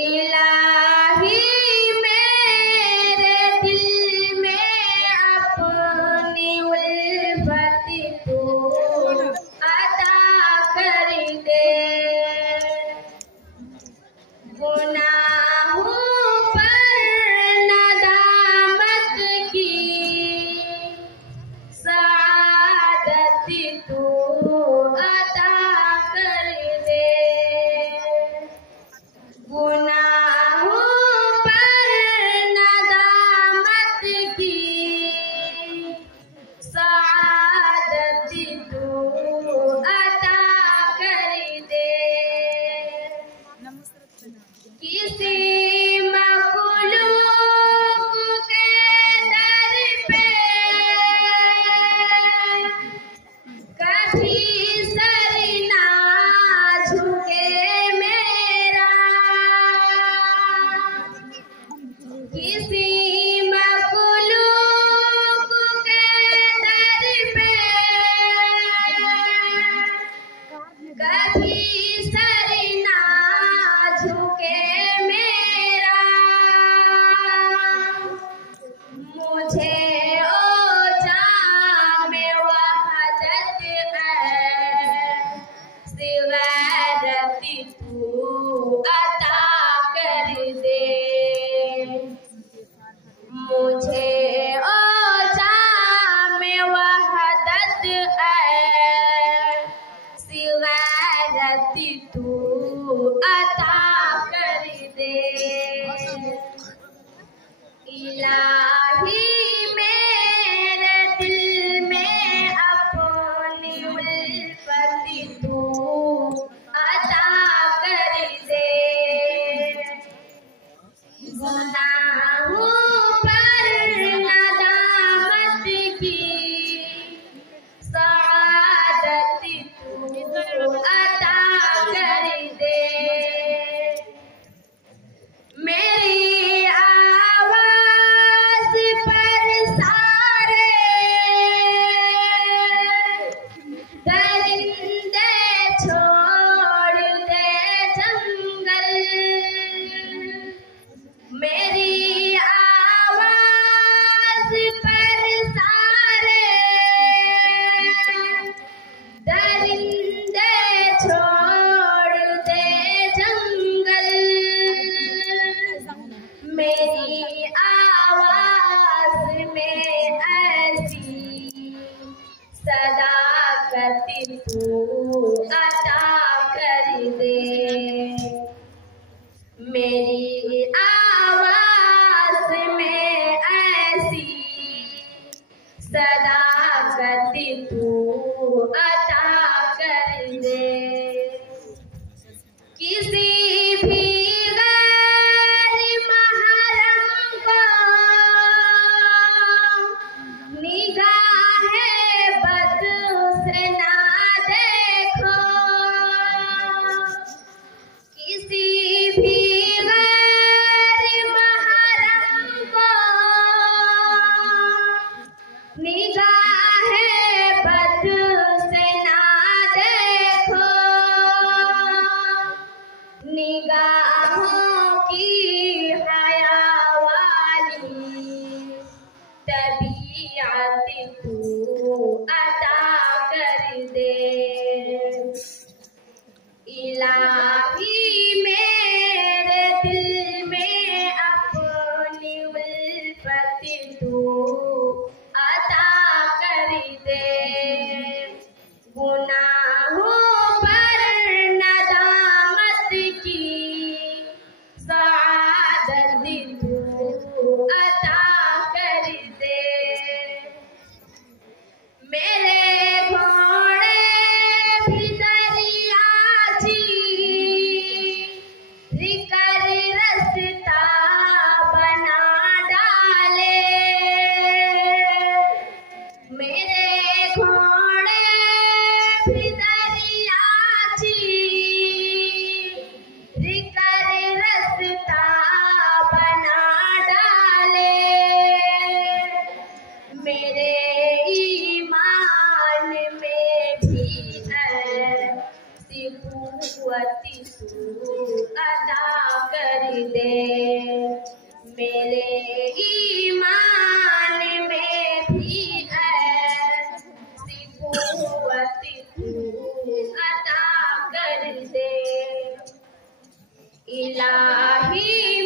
इलाही मेरे दिल में अपनी उल्फत तू अता कर दे। गुनाहों पर नदामत की सआदत तू अता कर दे। गुनाहों पर नदामत की सआदत तू अता कर दे। किसी मखलूक के दर पे कभी सर ना झुके मेरा। किसी मखलूक के दर पे कभी सर ना झुके मेरा। मुझे ओ जामे वहदत सिवारत तू अता कर दे। मुझे ओ जामे वहदत सिवारत तू अता कर दे। इलाही मेरे दिल में अपनी उल्फत तू अता कर दे। गुनाहों पर नदामत की सआदत तू अता कर दे। मेरी आवाज पर सारे दरिंदे छोड़ दे जंगल। मेरी आवाज पर सारे दरिंदे छोड़ दे जंगल। मेरी आवाज में ऐसी सदाकत तू अता कर दे। मेरी आवाज में ऐसी सदाकत तू अता कर दे। किसी भी गैर महरम को निगाहे बद से ना देखो। किसी भी गैर महरम को निगाहे बद से ना देखो। निगाहों की हया वाली तबीयत तू अता कर दे। इलाही मेरे दिल में अपनी उल्फत तू अता कर दे। गुनाहों पर नदामत की इलाही